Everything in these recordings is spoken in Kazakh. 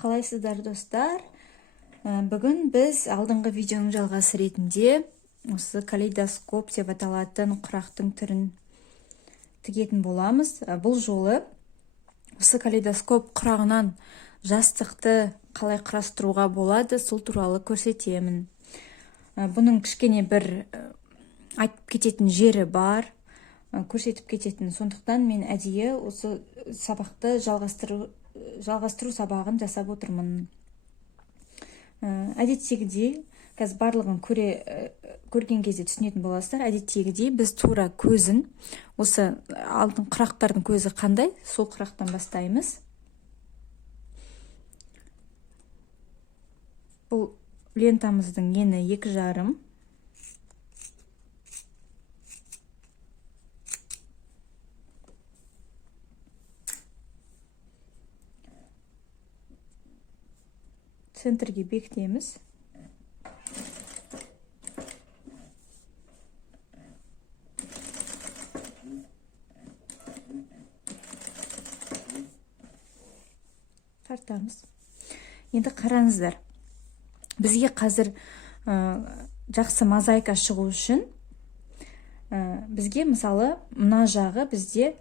Қалайсыздар достар? Бүгін біз алдыңғы видеоның жалғасы ретінде осы калейдоскоп деп аталатын құрақтың түрін тігетін боламыз. Бұл жолы осы калейдоскоп құрағынан жастықты қалай құрастыруға болады, сол туралы көрсетемін. Бұның кішкене бір айтып кететін жері бар, көрсетіп кететін. Сондықтан мен әдейі осы сабақты жалғастыру сабағын жасап отырмын. Әдеттегідей, қазір барлығын көрген кезде түсінетін боласыздар. Әдеттегідей біз тура көзін, осы алдың құрақтардың көзі қандай, сол құрақтан бастаймыз. Бұл лентамыздың ені 2,5. Центрге бекітеміз. Тартамыз. Енді қараңыздар. Бізге қазір жақсы мозаика шығу үшін бізге мысалы мына жағы бізде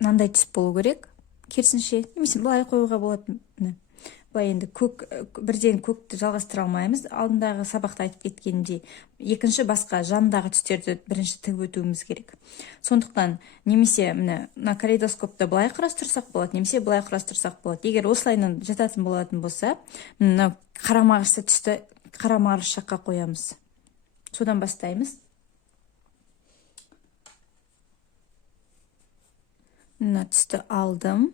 мынандай түс болу керек. Керісінше, немесе былай қоюға болады. Былай енді бірден көкті жалғастыра алмаймыз. Алдындағы сабақта айтып кеткендей, екінші басқа жандағы түстерді бірінші тігіп өтуіміз керек. Сондықтан немесе мына калейдоскопты былай құрастырсақ болады, немесе былай құрастырсақ болады. Егер осылайынан жататын болатын болса, мына қарама-қарсы түсті қарама-қарсы жаққа қоямыз. Содан бастаймыз. Мына түсті алдым.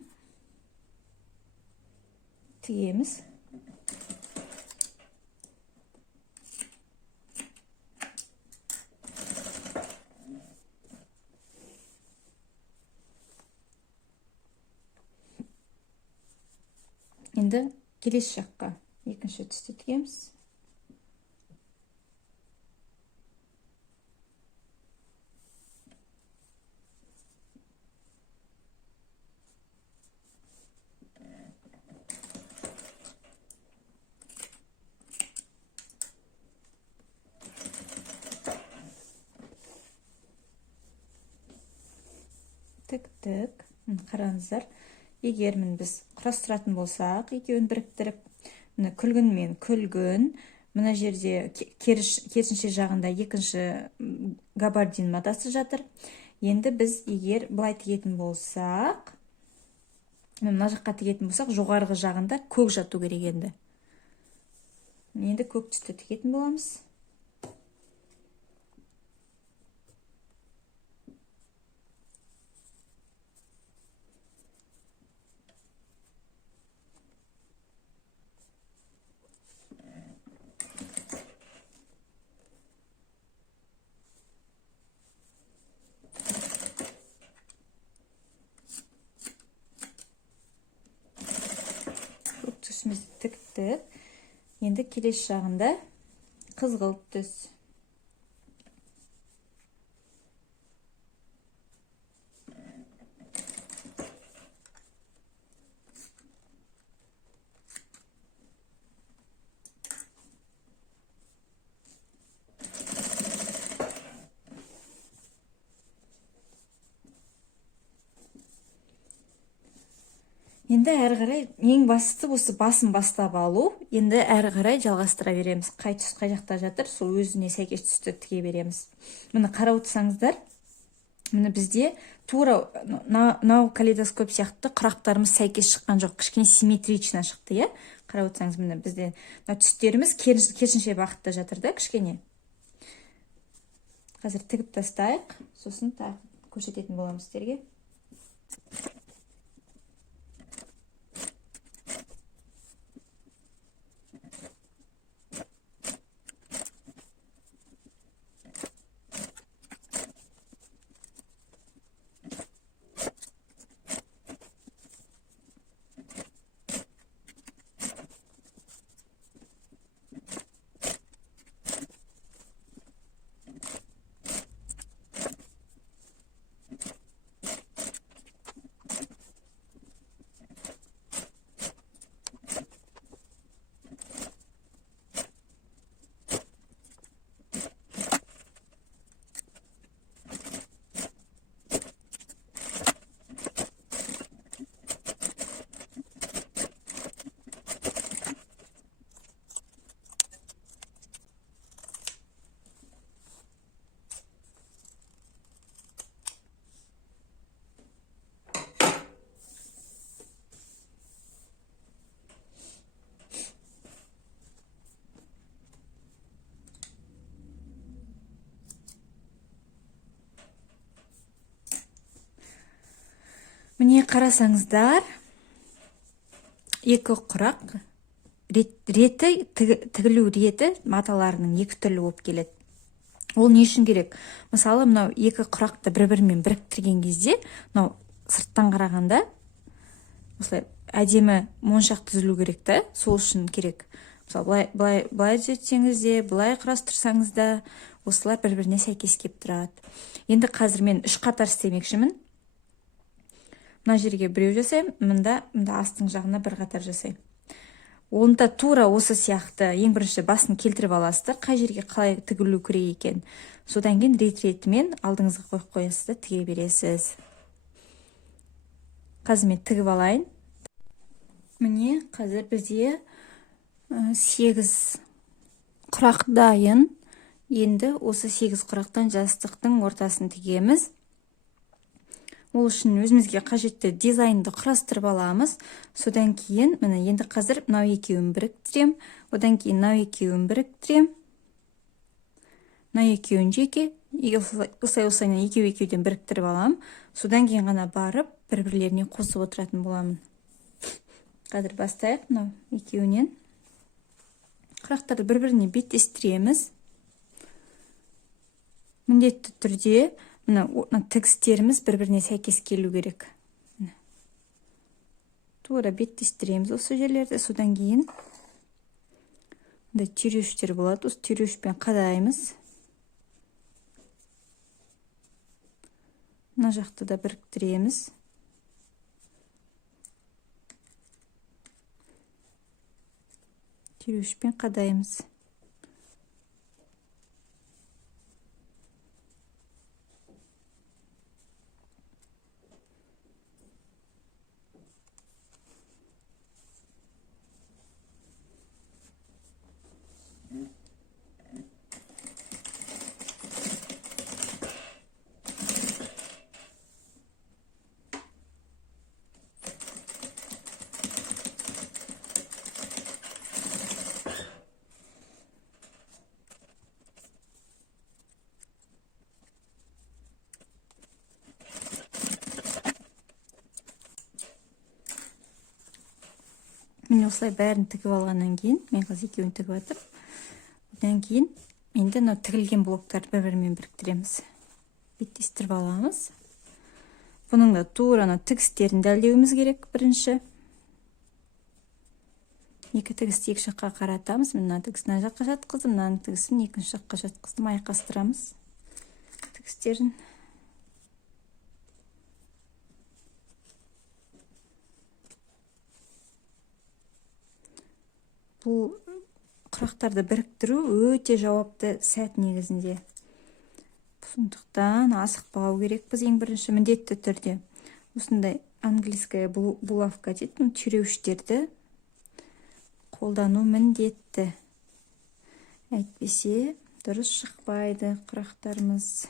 Тігеміз. Енді келесі жаққа екінші түсті тігеміз. Тіктік. Қараңыздар. Егер біз құрастыратын болсақ, екеуін біріктіріп, күлгін мен күлгін, мына жерде керісінше жағында екінші габардин матасы жатыр. Енді біз егер былай тігетін болсақ, мына жаққа тігетін болсақ, жоғарғы жағында көк жату керек енді. Енді көк түсті тігетін боламыз. Түсімізді тіктік. Енді келесі жағында қызғылт түс. Енді әрі қарай ең бастысы осы басын бастап алу. Енді әрі қарай жалғастыра береміз. Қай түс қай жақта жатыр, сол өзіне сәйкес түсті тіге береміз. Міне қарап отырсаңыздар, міне бізде тура мынау калейдоскоп сияқты құрақтарымыз сәйкес шыққан жоқ, кішкене симметрично шықты, иә? Қарап отырсаңыз, міне бізде түстеріміз керісінше бағытта жатыр да, кішкене. Қазір тігіп тастайық, сосын көрсететін боламыз сіздерге. Міне қарасаңыздар, екі құрақ реті, тігілу реті маталарының екі түрлі болып келеді. Ол не үшін керек? Мысалы, мынау екі құрақты бір-бірімен біріктірген кезде, мынау сырттан қарағанда осылай әдемі моншақ түзілу керек та, сол үшін керек. Мысалы, былай түзетсеңіз де, былай құрастырсаңыз да, осылар бір-біріне сәйкес келіп тұрады. Енді қазір мен 3 қатар істемекшімін. Мына жерге біреу жасаймын, мында астың жағына бір қатар жасаймын. Онда тура осы сияқты ең бірінші басын келтіріп аласыздар, қай жерге қалай тігілу керек екен. Содан кейін рет-ретімен алдыңызға қойып қоясыз да тіге бересіз. Қазір мен тігіп алайын. Міне қазір бізде 8 құрақ дайын. Енді осы 8 құрақтан жастықтың ортасын тігеміз. Ол үшін өзімізге қажетті дизайнды құрастырып аламыз. Содан кейін, міне енді қазір мынау екеуін біріктірем, одан кейін мынау екеуін біріктірем. Мынау екеуін жеке, осылай екеуден біріктіріп алам. Содан кейін ғана барып, бір-бірлеріне қосып отыратын боламын. Қазір бастайық мынау екеуінен. Құрақтарды бір-біріне беттестіреміз. Міндетті түрде тігістеріміз бір-біріне сәйкес келу керек. Тура беттестіреміз осы жерлерді. Содан кейін түйреуіштер болады. Осы түйреуішпен қадаймыз. Мына жақты да біріктіреміз. Түйреуішпен қадаймыз. Мен осылай бәрін тігіп алғаннан кейін, мен қазір екеуін тігіп жатыр. Одан кейін енді тігілген блоктарды бір-бірімен біріктіреміз. Беттестіріп аламыз. Бұның да тура тігістерін дәлдеуіміз керек бірінші. Екі тігісті екі жаққа қаратамыз. Мына тігісін мына жаққа жатқыздым, мына тігісін екінші жаққа жатқыздым, айқастырамыз тігістерін. Бұл құрақтарды біріктіру өте жауапты сәт негізінде. Сондықтан асықпау керекпіз ең бірінші міндетті түрде. Осындай английская булавка дейді, түйреуіштерді қолдану міндетті. Әйтпесе дұрыс шықпайды құрақтарымыз.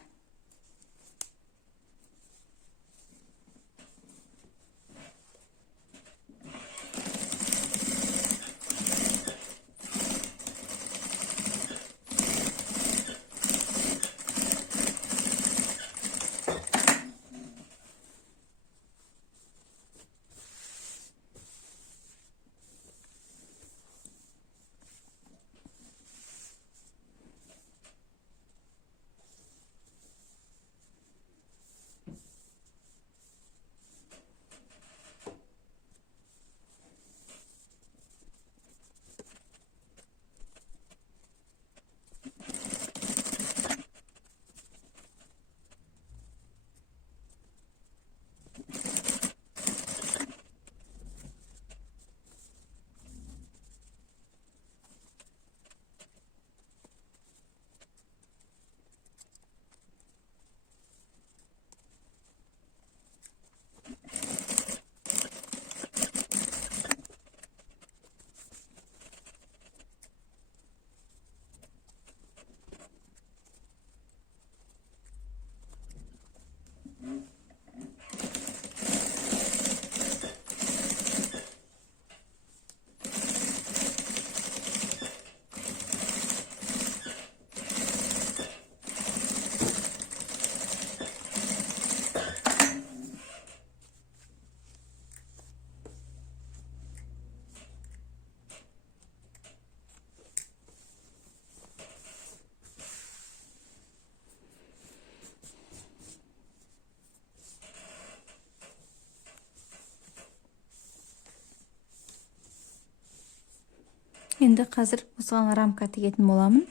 Енді қазір осыған рамка тігетін боламын.